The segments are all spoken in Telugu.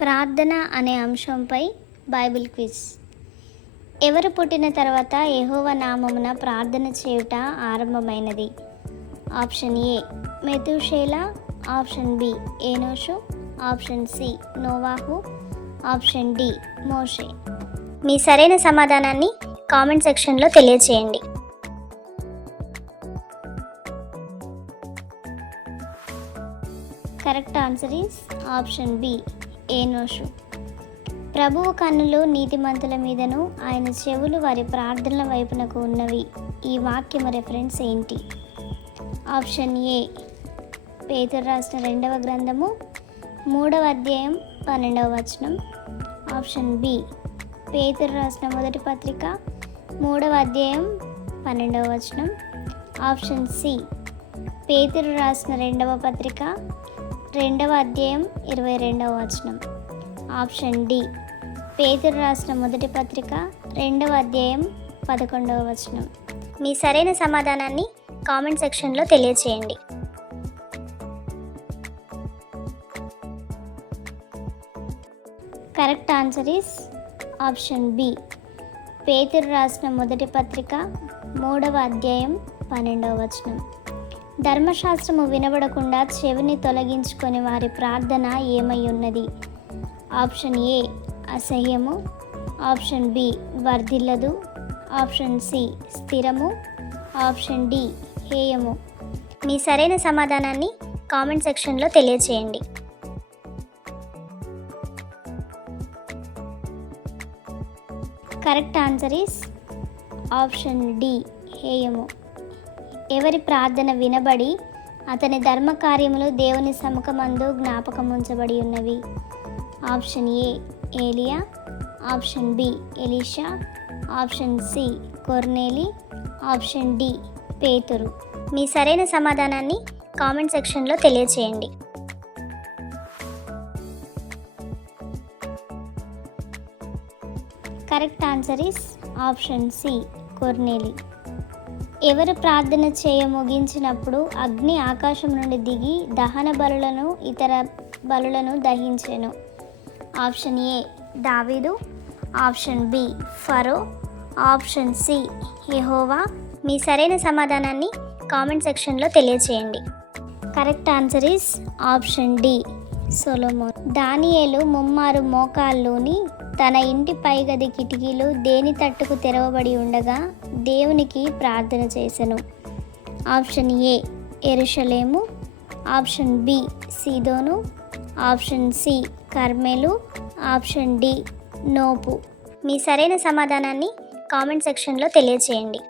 ప్రార్థన అనే అంశంపై బైబిల్ క్విజ్. ఎవరు పుట్టిన తర్వాత యెహోవా నామమున ప్రార్థన చేయుట ఆరంభమైనది? Option A Methuselah, option B Enosh, option C నోవాహు, ఆప్షన్ డి మోషే. మీ సరైన సమాధానాన్ని కామెంట్ సెక్షన్లో తెలియచేయండి. Correct answer is option B Enosh. ప్రభువు కన్నులు నీతిమంతుల మీదను, ఆయన చెవులు వారి ప్రార్థనల వైపునకు ఉన్నవి. ఈ వాక్యం రెఫరెన్స్ ఏంటి? ఆప్షన్ ఏ పేతురు రాసిన 2వ గ్రంథము 3వ అధ్యాయం 12వ వచనం. ఆప్షన్ బి పేతురు రాసిన మొదటి పత్రిక 3వ అధ్యాయం 12వ వచనం. ఆప్షన్ సి పేతురు రాసిన 2వ పత్రిక 2వ అధ్యాయం 22వ వచనం. ఆప్షన్ డి పేతురు రాసిన మొదటి పత్రిక 2వ అధ్యాయం 11వ వచనం. మీ సరైన సమాధానాన్ని కామెంట్ సెక్షన్లో తెలియచేయండి. Correct answer is option B పేతురు రాసిన మొదటి పత్రిక 3వ అధ్యాయం 12వ వచనం. ధర్మశాస్త్రము వినబడకుండా చెవిని తొలగించుకొని వారి ప్రార్థన ఏమై ఉన్నది? ఆప్షన్ ఏ అసహ్యము, ఆప్షన్ బి వర్ధిల్లదు, ఆప్షన్ సి స్థిరము, ఆప్షన్ డి హేయము. మీ సరైన సమాధానాన్ని కామెంట్ సెక్షన్లో తెలియచేయండి. Correct answer is option D హేయము. ఎవరి ప్రార్థన వినబడి అతని ధర్మకార్యములు దేవుని సముఖమందు జ్ఞాపకముంచబడి ఉన్నవి? Option A Elijah, option B Elisha, option C కొర్నేలి, ఆప్షన్ డి పేతురు. మీ సరైన సమాధానాన్ని కామెంట్ సెక్షన్లో తెలియచేయండి. Correct answer is option C కొర్నేలి. ఎవరు ప్రార్థన చేయ ముగించినప్పుడు అగ్ని ఆకాశం నుండి దిగి దహన బలులను ఇతర బలులను దహించెను? ఆప్షన్ ఏ దావీదు, ఆప్షన్ బి ఫరో, ఆప్షన్ సి యెహోవా. మీ సరైన సమాధానాన్ని కామెంట్ సెక్షన్లో తెలియచేయండి. Correct answer is option D Solomon. దానియేలు ముమ్మారు మోకాల్లోని తన ఇంటి పైగది కిటికీలు దేని తట్టుకు తెరవబడి ఉండగా దేవునికి ప్రార్థన చేసెను? ఆప్షన్ ఏ యెరూషలేము, ఆప్షన్ బి సీదోను, ఆప్షన్ సి కర్మెలు, ఆప్షన్ డి నోపు. మీ సరైన సమాధానాన్ని కామెంట్ సెక్షన్లో తెలియచేయండి.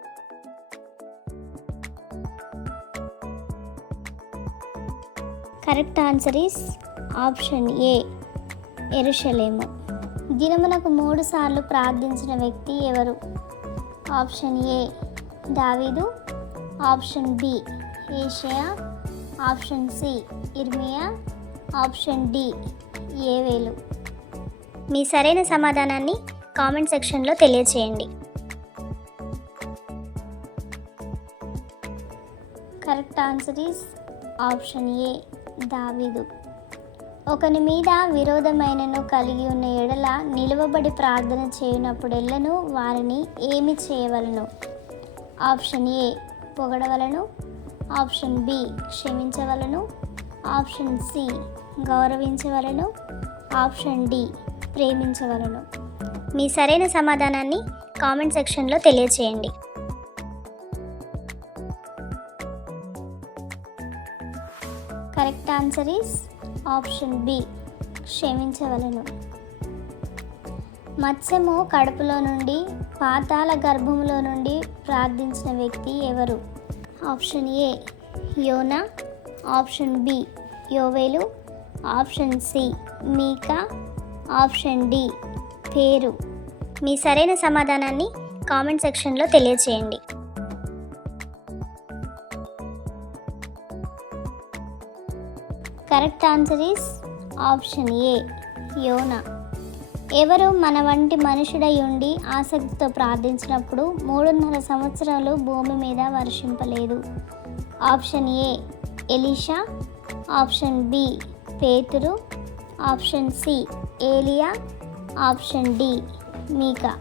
Correct answer is option A యెరూషలేము. దినమునకు 3 సార్లు ప్రార్థించిన వ్యక్తి ఎవరు? ఆప్షన్ ఏ దావీదు, ఆప్షన్ బి యేషయా, ఆప్షన్ సి ఇర్మియా, ఆప్షన్ డి యేవేలు. మీ సరైన సమాధానాన్ని కామెంట్ సెక్షన్లో తెలియచేయండి. Correct answer is option A దావీదు. ఒకని మీద విరోధమైనను కలిగి ఉన్న ఎడల నిలువబడి ప్రార్థన చేయనప్పుడెల్లను వారిని ఏమి చేయవలను? ఆప్షన్ ఏ పొగడవలను, ఆప్షన్ బి క్షమించవలను, ఆప్షన్ సి గౌరవించవలను, ఆప్షన్ డి ప్రేమించవలను. మీ సరైన సమాధానాన్ని కామెంట్ సెక్షన్లో తెలియచేయండి. Correct answer is option B క్షమించవలను. మత్స్యము కడుపులో నుండి పాతాళ గర్భములో నుండి ప్రార్థించిన వ్యక్తి ఎవరు? Option A Yona, option B యోవేలు, option C Micah, option D పేరు. మీ సరైన సమాధానాన్ని కామెంట్ సెక్షన్లో తెలియచేయండి. Correct answer is option A యోనా. ఎవరు మన వంటి మనుషుడై ఉండి ఆసక్తితో ప్రార్థించినప్పుడు 3.5 సంవత్సరాలు భూమి మీద వర్షింపలేదు? Option A Elisha, option B పేతురు, option C Elijah, option D Micah.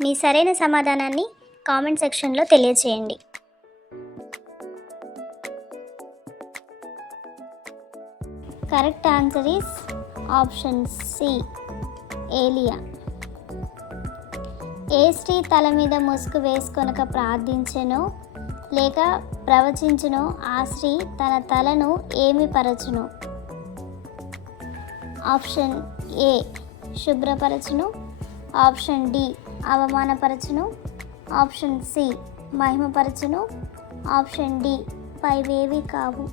మీ సరైన సమాధానాన్ని కామెంట్ సెక్షన్లో తెలియచేయండి. Correct answer is option C Elijah. ఏ స్త్రీ తల మీద ముసుగు వేసుకొనక ప్రార్థించెనో లేక ప్రవచించునో ఆ స్త్రీ తన తలను ఏమి పరచును? ఆప్షన్ ఏ శుభ్రపరచును, ఆప్షన్ డి అవమానపరచును, ఆప్షన్ సి మహిమపరచును, ఆప్షన్ డి పైవేవి కావు.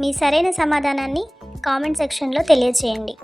మీ సరైన సమాధానాన్ని కామెంట్ సెక్షన్లో తెలియచేయండి.